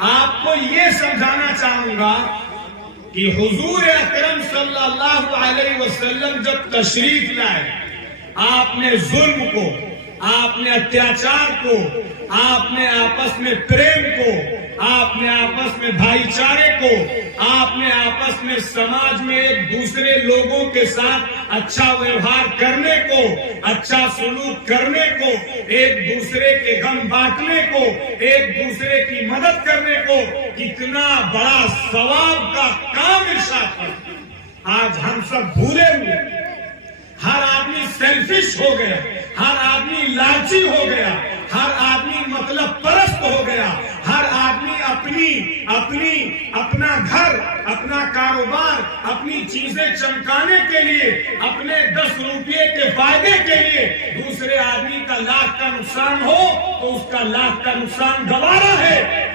آپ کو یہ سمجھانا چاہوں گا کہ حضور اکرم صلی اللہ علیہ وسلم جب تشریف لائے، آپ نے ظلم کو، آپ نے اتیاچار کو، آپ نے آپس میں پریم کو، آپ نے آپس میں بھائی چارے کو، آپ نے آپس میں سماج میں ایک دوسرے لوگوں کے ساتھ اچھا ویوہار کرنے کو، اچھا سلوک کرنے کو، ایک دوسرے کے غم بانٹنے کو، ایک دوسرے کی مدد کرنے کو، کتنا بڑا ثواب کا کام ارشاد کرتے۔ آج ہم سب بھولے ہوئے، ہر آدمی سیلفش ہو گیا، ہر آدمی لالچی ہو گیا، ہر آدمی مطلب پرست ہو گیا، ہر آدمی اپنا گھر، اپنا کاروبار، اپنی چیزیں چمکانے کے لیے، اپنے 10 روپے کے فائدے کے لیے دوسرے آدمی کا لاکھ کا نقصان ہو تو اس کا لاکھ کا نقصان گوارا ہے۔